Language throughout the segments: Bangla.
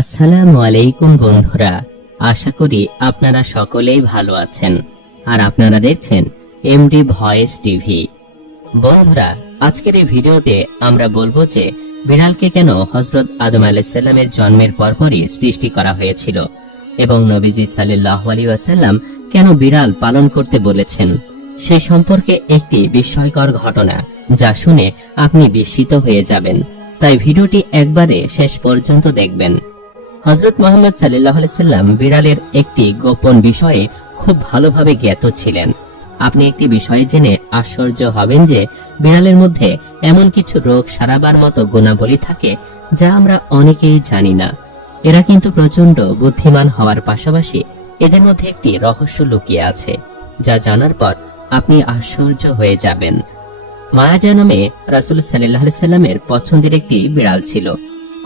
আসসালামু আলাইকুম বন্ধুরা, আশা করি আপনারা সকলেই ভালো আছেন। আর আপনারা দেখছেন এমডি ভয়েস টিভি। বন্ধুরা, আজকের এই ভিডিওতে আমরা বলবো যে বিড়ালকে কেন হযরত আদম আলাইহিস সালামের জন্মের পরপরই সৃষ্টি করা হয়েছিল এবং নবীজি সাল্লাল্লাহু আলাইহি ওয়াসাল্লাম কেন বিড়াল পালন করতে বলেছেন সে সম্পর্কে একটি বিস্ময়কর ঘটনা, যা শুনে আপনি বিস্মিত হয়ে যাবেন। তাই ভিডিওটি একবারে শেষ পর্যন্ত দেখবেন। হযরত মুহাম্মদ সাল্লাল্লাহু আলাইহি সাল্লাম বিড়ালের একটি গোপন বিষয়ে খুব ভালোভাবে জ্ঞাত ছিলেন। আপনি একটি বিষয়ে জেনে আশ্চর্য হবেন যে বিড়ালের মধ্যে এমন কিছু রোগ সারাবার মতো গুণাবলী থাকে যা আমরা অনেকেই জানি না। এরা কিন্তু প্রচন্ড বুদ্ধিমান হওয়ার পাশাপাশি এদের মধ্যে একটি রহস্য লুকিয়ে আছে, যা জানার পর আপনি আশ্চর্য হয়ে যাবেন। মায়াজা নামে রাসূল সাল্লাল্লাহু আলাইহি সাল্লামের পছন্দের একটি বিড়াল ছিল।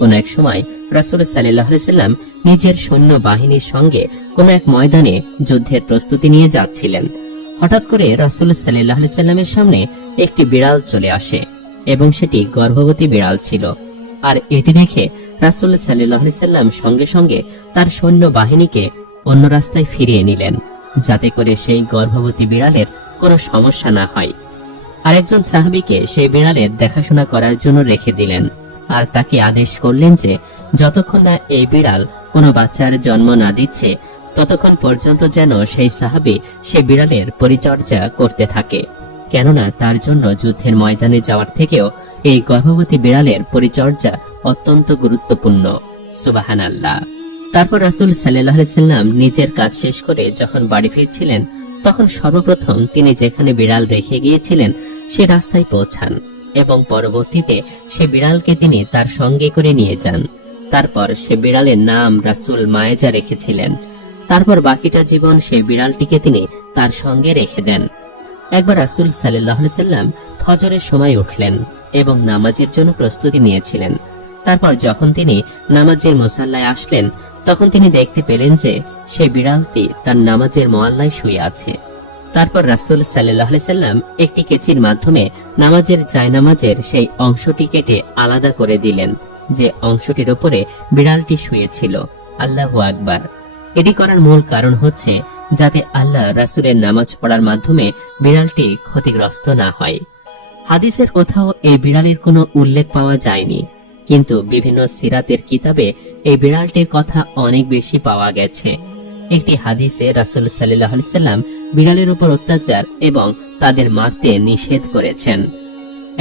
কোন এক সময় রাসূল সাল্লাল্লাহু আলাইহি সাল্লাম নিজের সৈন্য বাহিনীর সঙ্গে কোন এক ময়দানে যুদ্ধের প্রস্তুতি নিয়ে যাচ্ছিলেন। হঠাৎ করে রাসূল সাল্লাল্লাহু আলাইহি সাল্লামের সামনে একটি বিড়াল চলে আসে এবং সেটি গর্ভবতী বিড়াল ছিল। আর এটি দেখে রাসূল সাল্লাল্লাহু আলাইহি সাল্লাম সঙ্গে সঙ্গে তার সৈন্য বাহিনীকে অন্য রাস্তায় ফিরিয়ে নিলেন, যাতে করে সেই গর্ভবতী বিড়ালের কোনো সমস্যা না হয়। আরেকজন সাহাবীকে সেই বিড়ালের দেখাশোনা করার জন্য রেখে দিলেন আর তাকে আদেশ করলেন যে যতক্ষণ না এই বিড়াল কোনো বাচ্চার জন্ম না দিচ্ছে ততক্ষণ পর্যন্ত যেন সেই সাহাবী সে বিড়ালের পরিচর্যা করতে থাকে, কেননা তার জন্য যুদ্ধের ময়দানে যাওয়ার থেকেও এই গর্ভবতী বিড়ালের পরিচর্যা অত্যন্ত গুরুত্বপূর্ণ। সুবহানাল্লাহ। তারপর রাসূল সাল্লাল্লাহু আলাইহি সাল্লাম নিজের কাজ শেষ করে যখন বাড়ি ফিরছিলেন তখন সর্বপ্রথম তিনি যেখানে বিড়াল রেখে গিয়েছিলেন সে রাস্তায় পৌঁছান এবং পরবর্তীতে সে বিড়ালকে তিনি তার সঙ্গে করে নিয়ে যান। তারপর সে বিড়ালের নাম রাসূল মায়েজা রেখেছিলেন। তারপর বাকিটা জীবন সেই বিড়ালটিকে তিনি তার সঙ্গে রেখে দেন। একবার রাসূল সাল্লাল্লাহু আলাইহি সাল্লাম ফজরের সময় উঠলেন এবং নামাজের জন্য প্রস্তুতি নিয়েছিলেন। তারপর যখন তিনি নামাজের মুসাল্লায় আসলেন তখন তিনি দেখতে পেলেন যে সেই বিড়ালটি তার নামাজের মুয়াল্লায় শুয়ে আছে। তারপর রাসূল সাল্লাল্লাহু আলাইহি সাল্লাম একটি কেচির মাধ্যমে নামাজের জায়নামাজের সেই অংশটি কেটে আলাদা করে দিলেন যে অংশটির উপরে বিড়ালটি শুয়েছিল। আল্লাহু আকবার। এটি করার মূল কারণ হচ্ছে যাতে আল্লাহ রাসূলের নামাজ পড়ার মাধ্যমে বিড়ালটি ক্ষতিগ্রস্ত না হয়। হাদিসের কোথাও এই বিড়ালের কোনো উল্লেখ পাওয়া যায়নি, কিন্তু বিভিন্ন সিরাতের কিতাবে এই বিড়ালটির কথা অনেক বেশি পাওয়া গেছে। একটি হাদিসে রাসূল সাল্লাল্লাহু আলাইহি সাল্লাম বিড়ালের উপর অত্যাচার এবং তাদের মারতে নিষেধ করেছেন।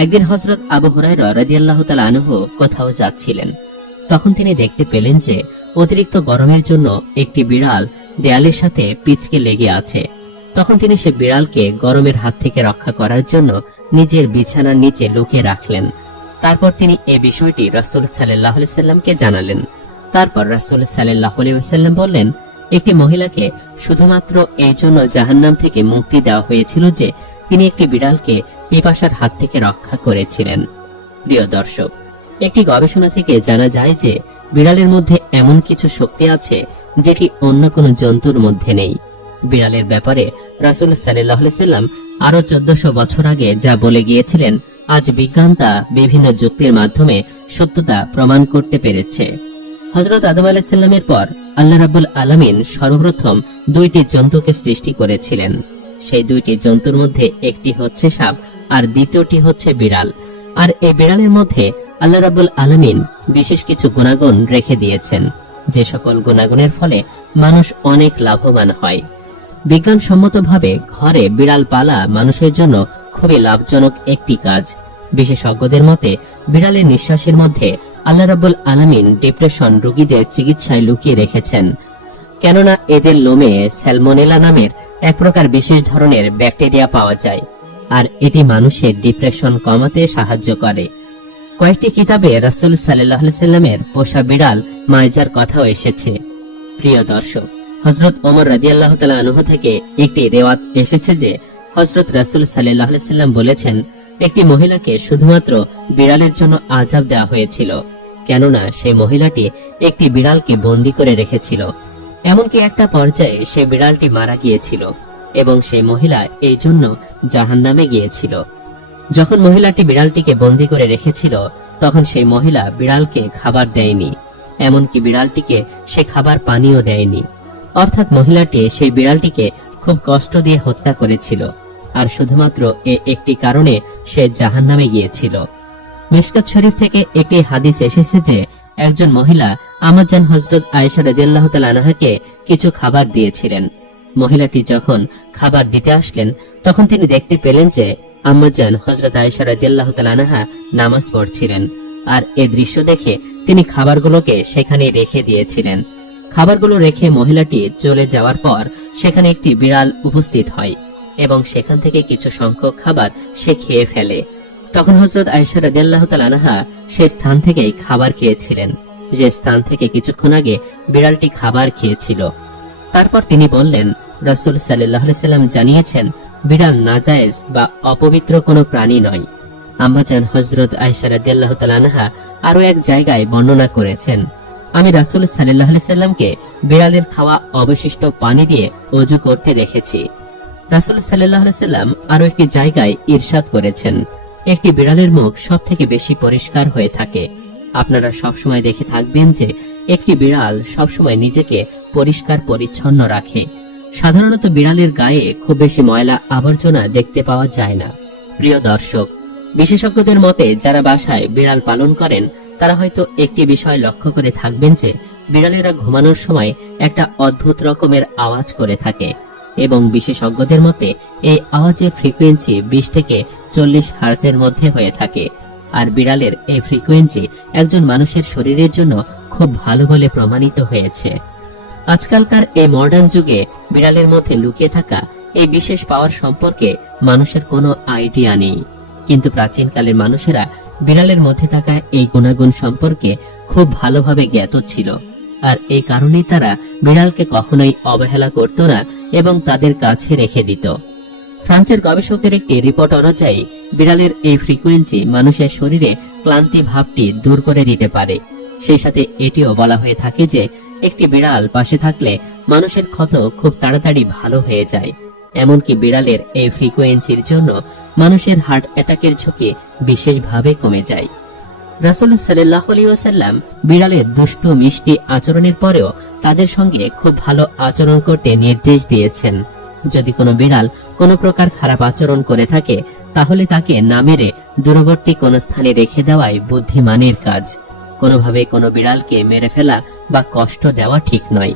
একদিন হযরত আবু হুরায়রা রাদিয়াল্লাহু তাআলা আনহু কোথাও যাচ্ছিলেন। তখন তিনি দেখতে পেলেন যে অতিরিক্ত গরমের জন্য একটি বিড়াল দেয়ালের সাথে পিচকে লেগে আছে। তখন তিনি সে বিড়ালকে গরমের হাত থেকে রক্ষা করার জন্য নিজের বিছানার নিচে লুকিয়ে রাখলেন। তারপর তিনি এই বিষয়টি রাসূল সাল্লাল্লাহু আলাইহি সাল্লামকে জানালেন। তারপর রাসূল সাল্লাল্লাহু আলাইহি ওয়াসাল্লাম বললেন, একটি মহিলাকে শুধুমাত্র এই জন্য জাহান্নাম থেকে মুক্তি দেওয়া হয়েছিল যে তিনি একটি বিড়ালকে পিপাসার হাত থেকে রক্ষা করেছিলেন। প্রিয় দর্শক, একটি গবেষণা থেকে জানা যায় যে বিড়ালের মধ্যে এমন কিছু শক্তি আছে যেটি অন্য কোনো জন্তুর মধ্যে নেই। বিড়ালের ব্যাপারে রাসূল সাল্লাল্লাহু আলাইহি সাল্লাম আরো 1400 বছর আগে যা বলে গিয়েছিলেন, আজ বিজ্ঞান তা বিভিন্ন যুক্তির মাধ্যমে সত্যতা প্রমাণ করতে পেরেছে। হযরত আদম আলাইহিস সালামের পর আল্লাহ রাব্বুল আলামিন সর্বপ্রথম দুইটি জন্তুকে সৃষ্টি করেছিলেন। সেই দুইটি জন্তুর মধ্যে একটি হচ্ছে সাপ আর দ্বিতীয়টি হচ্ছে বিড়াল। আর এই বিড়ালের মধ্যে আল্লাহ রাব্বুল আলামিন বিশেষ কিছু গুণাগুণ রেখে দিয়েছেন, যে সকল গুণাগুণের ফলে মানুষ অনেক লাভবান হয়। বিজ্ঞানসম্মতভাবে ঘরে বিড়াল পালা মানুষের জন্য খুবই লাভজনক একটি কাজ। বিশেষজ্ঞদের মতে বিড়ালের নিঃশ্বাসের মধ্যে আল্লাহ রাব্বুল আলামিন ডিপ্রেশন রোগীদের চিকিৎসায় লুকিয়ে রেখেছেন, কেননা এদের লোমে স্যালমোনেলা নামের এক প্রকার বিশেষ ধরনের ব্যাকটেরিয়া পাওয়া যায়, আর এটি মানুষের ডিপ্রেশন কমাতে সাহায্য করে। কয়েকটি কিতাবে রাসূল সাল্লাল্লাহু আলাইহি সাল্লামের পোষা বিড়াল মায়েজার কথাও এসেছে। প্রিয় দর্শক, হযরত ওমর রাদিয়াল্লাহু তাআলা আনহু থেকে একটি রিওয়ায়াত এসেছে যে হযরত রাসূল সাল্লাল্লাহু আলাইহি সাল্লাম বলেছেন, একটি মহিলাকে শুধুমাত্র বিড়ালের জন্য আযাব দেওয়া হয়েছিল, কেননা সেই মহিলাটি একটি বিড়ালকে বন্দী করে রেখেছিল। এমনকি একটা পর্যায়ে সে বিড়ালটি মারা গিয়েছিল এবং সেই মহিলা এই জন্য জাহান্নামে গিয়েছিল। যখন মহিলাটি বিড়ালটিকে বন্দী করে রেখেছিল তখন সেই মহিলা বিড়ালকে খাবার দেয়নি এমনকি বিড়ালটিকে সে খাবার পানিও দেয়নি। অর্থাৎ মহিলাটি সেই বিড়ালটিকে খুব কষ্ট দিয়ে হত্যা করেছিল, আর শুধুমাত্র একটি কারণে সে জাহান্নামে গিয়েছিল। মিশকাত শরীফ থেকে একটি হাদিস এসেছে যে একজন মহিলা আম্মাজান হযরত আয়েশা রাদিয়াল্লাহু তাআলা আনহাকে কিছু খাবার দিয়েছিলেন। মহিলাটি যখন খাবার দিতে আসলেন তখন তিনি দেখতে পেলেন যে আম্মাজান হযরত আয়েশা রাদিয়াল্লাহু তাআলা আনহা নামাজ পড়ছিলেন, আর এই দৃশ্য দেখে তিনি খাবারগুলোকে সেখানে রেখে দিয়েছিলেন। খাবারগুলো রেখে মহিলাটি চলে যাওয়ার পর সেখানে একটি বিড়াল উপস্থিত হয় এবং সেখান থেকে কিছু সংখ্যক খাবার সে খেয়ে ফেলে। তখন হযরত আয়েশা রাদিয়াল্লাহু তাআলা আনহা সেই স্থান থেকেই খাবার খেয়েছিলেন, যে স্থান থেকে কিছুক্ষণ আগে বিড়ালটি খাবার খেয়েছিল। তারপর তিনি বললেন, রাসূল সাল্লাল্লাহু আলাইহি সাল্লাম জানিয়েছেন বিড়াল নাজায়েজ বা অপবিত্র কোনো প্রাণী নয়। আম্মাজান হযরত আয়েশা রাদিয়াল্লাহু তাআলা আনহা আরো এক জায়গায় বর্ণনা করেছেন, আমি রাসূল সাল্লাল্লাহু আলাইহি সাল্লামকে বিড়ালের খাওয়া অবশিষ্ট পানি দিয়ে ওযু করতে দেখেছি। রাসূল সাল্লাল্লাহু আলাইহি সাল্লাম আরো একটি জায়গায় ইরশাদ করেছেন, একটি বিড়ালের মুখ সবথেকে বেশি পরিষ্কার হয়ে থাকে। আপনারা সবসময় দেখে থাকবেন যে একটি বিড়াল সবসময় নিজেকে পরিষ্কার পরিচ্ছন্ন রাখে। সাধারণত বিড়ালের গায়ে খুব বেশি ময়লা আবর্জনা দেখতে পাওয়া যায় না। প্রিয় দর্শক, বিশেষজ্ঞদের মতে যারা বাসায় বিড়াল পালন করেন তারা হয়তো একটি বিষয় লক্ষ্য করে থাকবেন যে বিড়ালেরা ঘুমানোর সময় একটা অদ্ভুত রকমের আওয়াজ করে থাকে, এবং বিশেষজ্ঞদের মতে এই আওয়াজের ফ্রিকোয়েন্সি 20 থেকে 40 হার্টজের মধ্যে হয়ে থাকে। আর বিড়ালের এই ফ্রিকোয়েন্সি একজন মানুষের শরীরের জন্য খুব ভালো বলে প্রমাণিত হয়েছে। আজকালকার এই মডার্ন যুগে বিড়ালের মধ্যে লুকিয়ে থাকা এই বিশেষ পাওয়ার সম্পর্কে মানুষের কোনো আইডিয়া নেই, কিন্তু প্রাচীনকালের মানুষেরা বিড়ালের মধ্যে থাকা এই গুণাগুণ সম্পর্কে খুব ভালোভাবে জ্ঞাত ছিল, আর এই কারণেই তারা বিড়ালকে কখনোই অবহেলা করত না এবং তাদের কাছে রেখে দিত। ফ্রান্সের গবেষকদের একটি রিপোর্ট অনুযায়ী বিড়ালের এই ফ্রিকোয়েন্সি মানুষের শরীরে ক্লান্তি ভাবটি দূর করে দিতে পারে। সেই সাথে এটিও বলা হয়ে থাকে যে একটি বিড়াল পাশে থাকলে মানুষের ক্ষত খুব তাড়াতাড়ি ভালো হয়ে যায়। এমনকি বিড়ালের এই ফ্রিকোয়েন্সির জন্য মানুষের হার্ট অ্যাটাকের ঝুঁকি বিশেষভাবে কমে যায়। রাসূল সাল্লাল্লাহু আলাইহি ওয়াসাল্লাম বিড়ালের দুষ্টু মিষ্টি আচরণের পরেও তাদের সঙ্গে খুব ভালো আচরণ করতে নির্দেশ দিয়েছেন। যদি কোনো বিড়াল কোনো প্রকার খারাপ আচরণ করে থাকে তাহলে তাকে না মেরে দূরবর্তী কোনো স্থানে রেখে দেওয়াই বুদ্ধিমানের কাজ। কোনোভাবে কোনো বিড়ালকে মেরে ফেলা বা কষ্ট দেওয়া ঠিক নয়।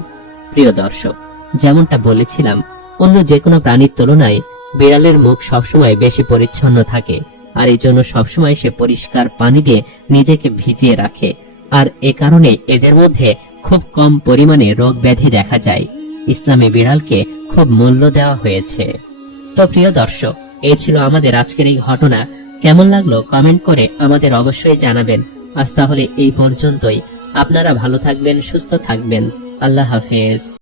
প্রিয় দর্শক, যেমনটা বলেছিলাম, অন্য যে কোনো প্রাণীর তুলনায় বিড়ালের মুখ সবসময় বেশি পরিচ্ছন্ন থাকে, আর এই জন্য সবসময় সে পরিষ্কার পানি দিয়ে নিজেকে ভিজিয়ে রাখে, আর এ কারণে এদের মধ্যে খুব কম পরিমাণে রোগ ব্যাধি দেখা যায়। ইসলামে বিড়ালকে খুব মূল্য দেওয়া হয়েছে। তো প্রিয় দর্শক, এই ছিল আমাদের আজকের এই ঘটনা। কেমন লাগলো কমেন্ট করে আমাদের অবশ্যই জানাবেন। আজ তাহলে এই পর্যন্তই। আপনারা ভালো থাকবেন, সুস্থ থাকবেন। আল্লাহ হাফেজ।